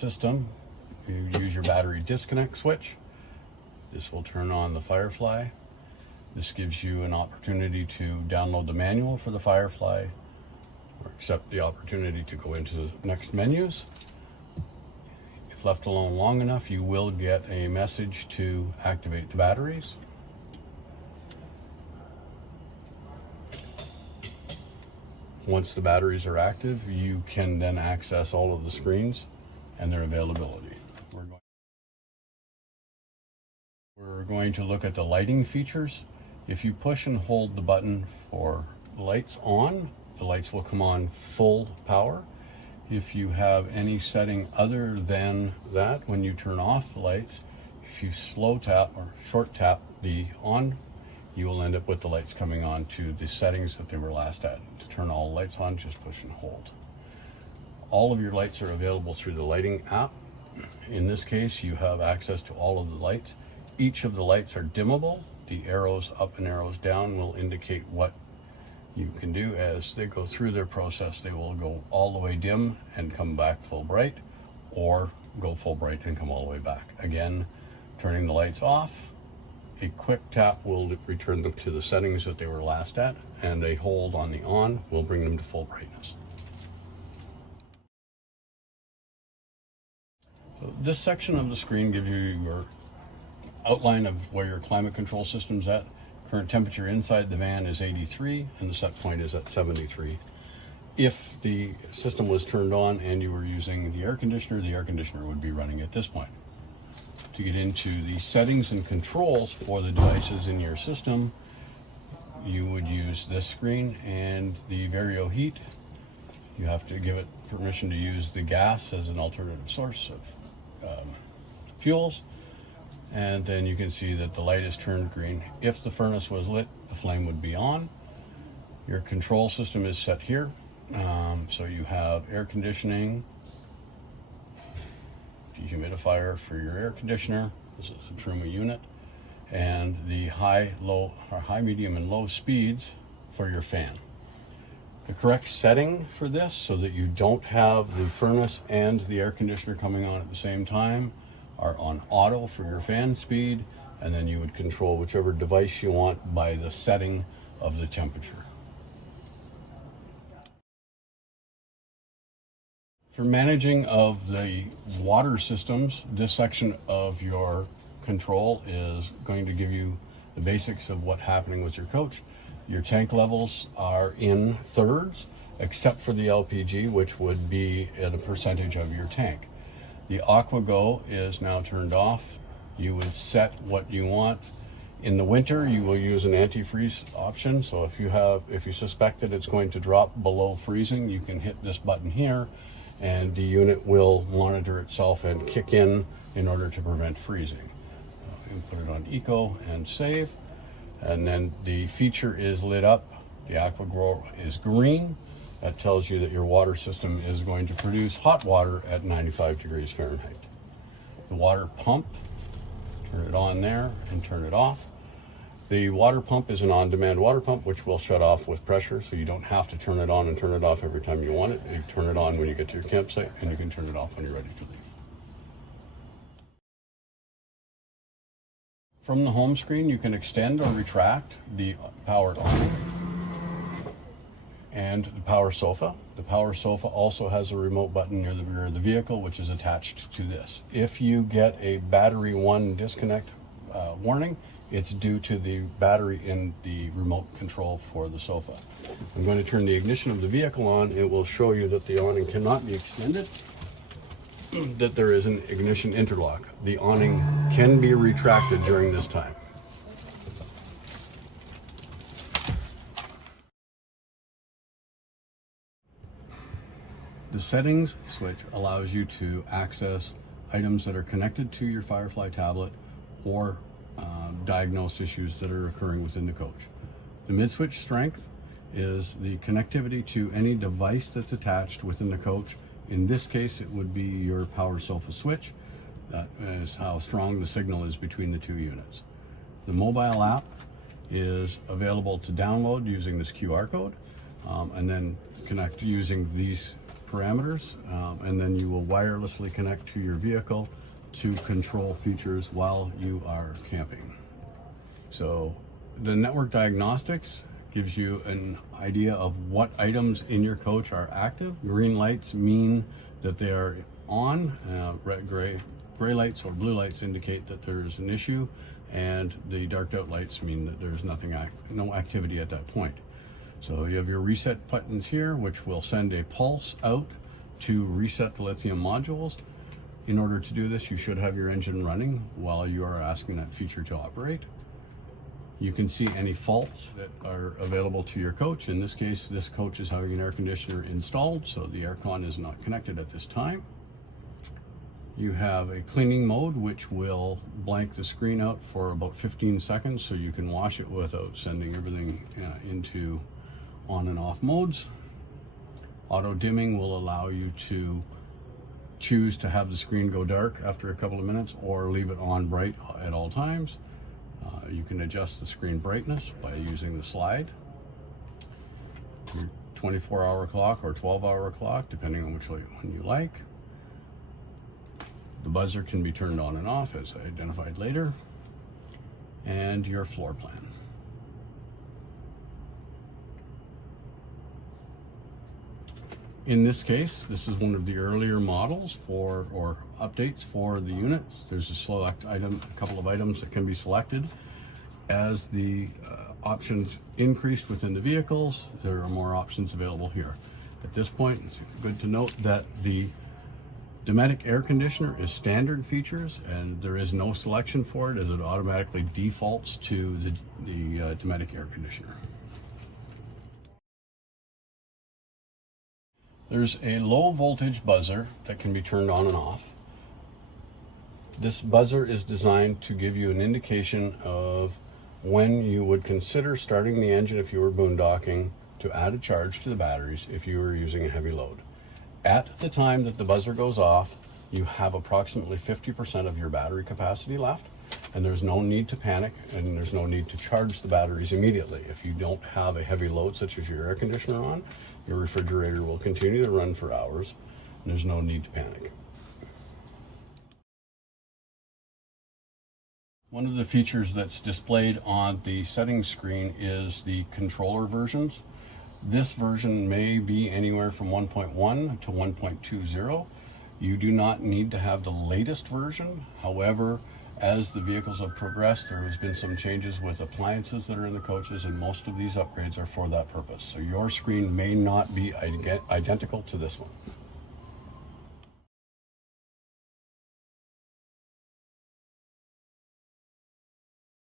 system, you use your battery disconnect switch. This will turn on the Firefly. This gives you an opportunity to download the manual for the Firefly, or accept the opportunity to go into the next menus. If left alone long enough, you will get a message to activate the batteries. Once the batteries are active, you can then access all of the screens and their availability. We're going to look at the lighting features. If you push and hold the button for lights on, the lights will come on full power. If you have any setting other than that, when you turn off the lights, if you slow tap or short tap the on, you will end up with the lights coming on to the settings that they were last at. To turn all lights on, just push and hold. All of your lights are available through the lighting app. In this case, you have access to all of the lights. Each of the lights are dimmable. The arrows up and arrows down will indicate what you can do. As they go through their process, they will go all the way dim and come back full bright, or go full bright and come all the way back. Again, turning the lights off, a quick tap will return them to the settings that they were last at, and a hold on the on will bring them to full brightness. So this section of the screen gives you your outline of where your climate control system's at. Current temperature inside the van is 83 and the set point is at 73. If the system was turned on and you were using the air conditioner would be running at this point. To get into the settings and controls for the devices in your system, you would use this screen and the Vario Heat. You have to give it permission to use the gas as an alternative source of fuels. And then you can see that the light is turned green. If the furnace was lit, the flame would be on. Your control system is set here. So you have air conditioning, dehumidifier for your air conditioner. This is a Truma unit. And the high, medium, and low speeds for your fan. The correct setting for this, so that you don't have the furnace and the air conditioner coming on at the same time, are on auto for your fan speed, and then you would control whichever device you want by the setting of the temperature. For managing of the water systems, this section of your control is going to give you the basics of what's happening with your coach. Your tank levels are in thirds, except for the LPG, which would be at a percentage of your tank. The AquaGo is now turned off. You would set what you want. In the winter, you will use an antifreeze option. So if you suspect that it's going to drop below freezing, you can hit this button here, and the unit will monitor itself and kick in order to prevent freezing. You put it on Eco and save, and then the feature is lit up. The AquaGo is green. That tells you that your water system is going to produce hot water at 95 degrees Fahrenheit. The water pump, turn it on there and turn it off. The water pump is an on-demand water pump, which will shut off with pressure, so you don't have to turn it on and turn it off every time you want it. You turn it on when you get to your campsite, and you can turn it off when you're ready to leave. From the home screen, you can extend or retract the powered awning and the power sofa. The power sofa also has a remote button near the rear of the vehicle, which is attached to this. If you get a battery 1 disconnect warning, it's due to the battery in the remote control for the sofa. I'm going to turn the ignition of the vehicle on. It will show you that the awning cannot be extended, that there is an ignition interlock. The awning can be retracted during this time. The settings switch allows you to access items that are connected to your Firefly tablet or diagnose issues that are occurring within the coach. The mid-switch strength is the connectivity to any device that's attached within the coach. In this case, it would be your power sofa switch. That is how strong the signal is between the two units. The mobile app is available to download using this QR code, and then connect using these parameters, and then you will wirelessly connect to your vehicle to control features while you are camping. So the network diagnostics gives you an idea of what items in your coach are active. Green lights mean that they are on. Gray lights or blue lights indicate that there's an issue, and the darked out lights mean that there's no activity at that point. So you have your reset buttons here, which will send a pulse out to reset the lithium modules. In order to do this, you should have your engine running while you are asking that feature to operate. You can see any faults that are available to your coach. In this case, this coach is having an air conditioner installed, so the aircon is not connected at this time. You have a cleaning mode, which will blank the screen out for about 15 seconds, so you can wash it without sending everything into on and off modes. Auto dimming will allow you to choose to have the screen go dark after a couple of minutes or leave it on bright at all times. You can adjust the screen brightness by using the slide. Your 24-hour clock or 12-hour clock, depending on which one you like. The buzzer can be turned on and off, as I identified later. And your floor plan. In this case, this is one of the earlier models or updates for the unit. There's a couple of items that can be selected. As the options increased within the vehicles, there are more options available here. At this point, it's good to note that the Dometic air conditioner is standard features, and there is no selection for it, as it automatically defaults to the Dometic air conditioner. There's a low voltage buzzer that can be turned on and off. This buzzer is designed to give you an indication of when you would consider starting the engine if you were boondocking to add a charge to the batteries if you were using a heavy load. At the time that the buzzer goes off, you have approximately 50% of your battery capacity left, and there's no need to panic, and there's no need to charge the batteries immediately. If you don't have a heavy load such as your air conditioner on, your refrigerator will continue to run for hours, and there's no need to panic. One of the features that's displayed on the settings screen is the controller versions. This version may be anywhere from 1.1 to 1.20. You do not need to have the latest version. However, as the vehicles have progressed, there has been some changes with appliances that are in the coaches, and most of these upgrades are for that purpose. So your screen may not be identical to this one.